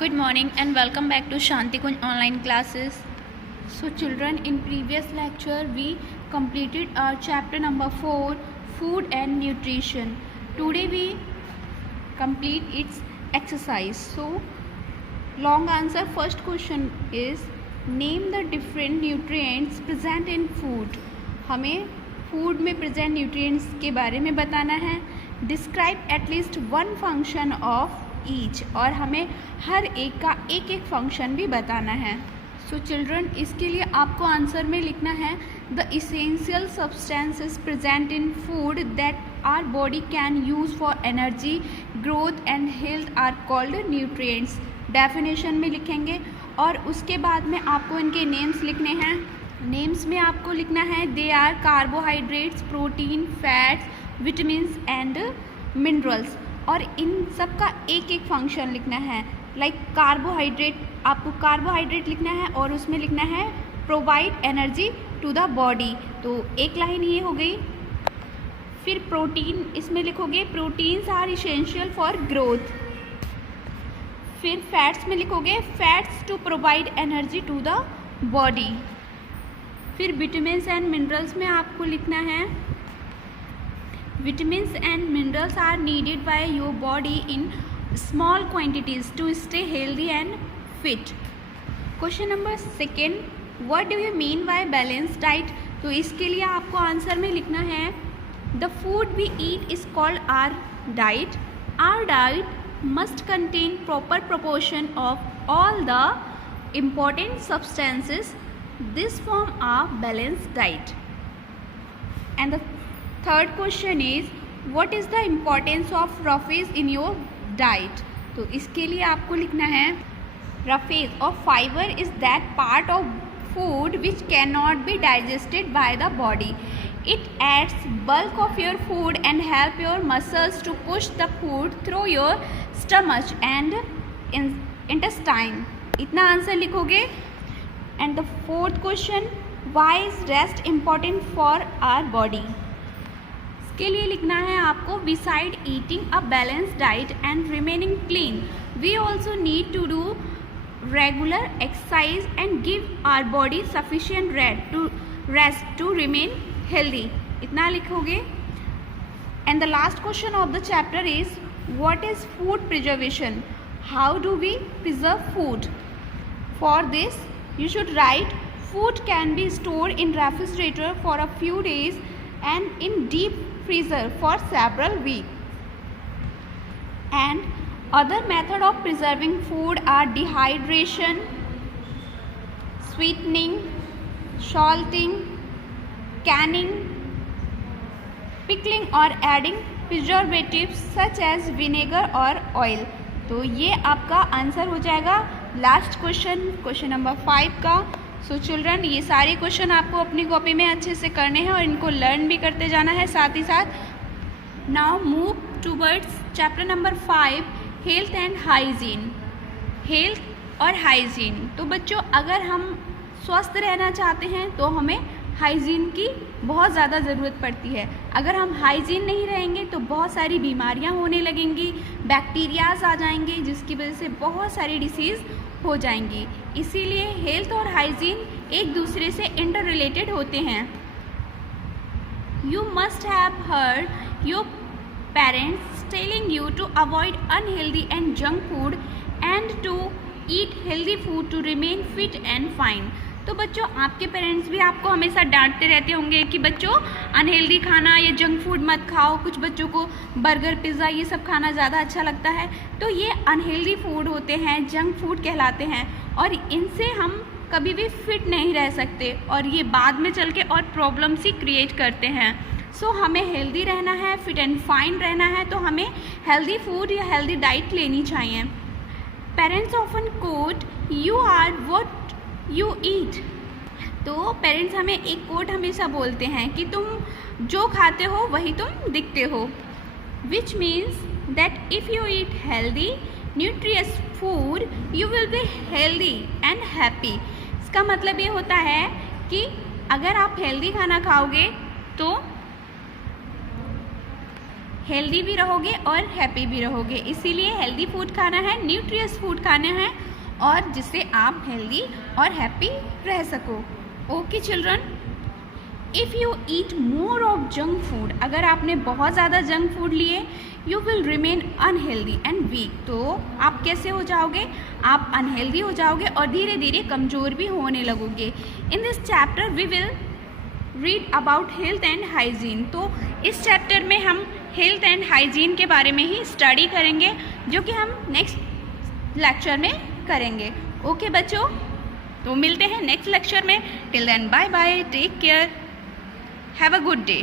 Good morning and welcome back to Shanti Kunj online classes. So children, in previous lecture we completed our chapter number 4, food and nutrition. Today we complete its exercise. So long answer, first question is name the different nutrients present in food. हमें food में present nutrients के बारे में बताना है. Describe at least one function of each, और हमें हर एक का एक एक फंक्शन भी बताना है. सो चिल्ड्रन, इसके लिए आपको आंसर में लिखना है the essential substances present in food that our body can use for energy, growth and health are called nutrients. Definition में लिखेंगे और उसके बाद में आपको इनके नेम्स लिखने हैं. नेम्स में आपको लिखना है they are carbohydrates, protein, fats, vitamins and minerals, और इन सब का एक एक फंक्शन लिखना है. लाइक कार्बोहाइड्रेट, आपको कार्बोहाइड्रेट लिखना है और उसमें लिखना है provide energy to the body, तो एक लाइन ये हो गई. फिर प्रोटीन इसमें लिखोगे proteins are essential for growth. फिर फैट्स में लिखोगे fats to provide energy to the body. फिर विटामिन्स एंड मिनरल्स में आपको लिखना है vitamins and minerals are needed by your body in small quantities to stay healthy and fit. Question number second, what do you mean by balance diet. तो इसके लिए आपको answer में लिखना है the food we eat is called our diet. Our diet must contain proper proportion of all the important substances. This form a balanced diet. And the third question is what is the importance of roughage in your diet. तो इसके लिए आपको लिखना है roughage of fiber is that part of food which cannot be digested by the body. It adds bulk of your food and help your muscles to push the food through your stomach and intestine. इतना answer लिखोगे. And the fourth question, why is rest important for our body. इसके लिए लिखना है आपको beside eating a balance diet and remaining clean we also need to do regular exercise and give our body sufficient rest to remain healthy. इतना लिखोगे. And the last question of the chapter is what is food preservation. How do we preserve food. For this, you should write food can be stored in refrigerator for a few days and in deep freezer for several weeks. And other method of preserving food are dehydration, sweetening, salting, canning, pickling or adding preservatives such as vinegar or oil. तो ये आपका answer हो जाएगा last question number 5 का. So children, ये सारे question आपको अपनी कॉपी में अच्छे से करने हैं और इनको लर्न भी करते जाना है साथ ही साथ. Now move towards chapter number 5, health and hygiene. Health और हाइजीन. तो बच्चों, अगर हम स्वस्थ रहना चाहते हैं तो हमें हाइजीन की बहुत ज़्यादा ज़रूरत पड़ती है. अगर हम हाइजीन नहीं रहेंगे तो बहुत सारी बीमारियां होने लगेंगी, बैक्टीरियाज आ जाएंगे जिसकी वजह से बहुत सारी डिसीज़ हो जाएंगी. इसीलिए हेल्थ और हाइजीन एक दूसरे से इंटर रिलेटेड होते हैं. You must have heard your parents telling you to avoid unhealthy and junk food and to eat healthy food to remain fit and fine. तो बच्चों, आपके पेरेंट्स भी आपको हमेशा डांटते रहते होंगे कि बच्चों अनहेल्दी खाना या जंक फूड मत खाओ. कुछ बच्चों को बर्गर, पिज़्ज़ा ये सब खाना ज़्यादा अच्छा लगता है. तो ये अनहेल्दी फूड होते हैं, जंक फूड कहलाते हैं, और इनसे हम कभी भी फिट नहीं रह सकते और ये बाद में चल के और प्रॉब्लम्स ही क्रिएट करते हैं. सो हमें हेल्दी रहना है, फिट एंड फाइन रहना है, तो हमें हेल्दी फूड या हेल्दी डाइट लेनी चाहिए. Parents often quote you are what you eat. तो पेरेंट्स हमें एक कोट हमेशा बोलते हैं कि तुम जो खाते हो वही तुम दिखते हो. Which means that if you eat healthy nutritious food you will be healthy and happy. इसका मतलब ये होता है कि अगर आप हेल्दी खाना खाओगे तो हेल्दी भी रहोगे और हैप्पी भी रहोगे। इसीलिए हेल्दी फूड खाना है, न्यूट्रियस फूड खाना है, और जिससे आप हेल्दी और हैप्पी रह सको। Okay children, if you eat more of junk food, अगर आपने बहुत ज़्यादा जंक फूड लिए, you will remain unhealthy and weak. तो आप कैसे हो जाओगे? आप अनहेल्दी हो जाओगे और धीरे धीरे कमज़ोर भी होने लगोगे। In this chapter we will read about health and hygiene. तो इस चैप्टर में हम हेल्थ एंड हाइजीन के बारे में ही स्टडी करेंगे, जो कि हम नेक्स्ट लेक्चर में करेंगे। ओके बच्चों, तो मिलते हैं नेक्स्ट लेक्चर में। Till then bye bye, take care, have a good day.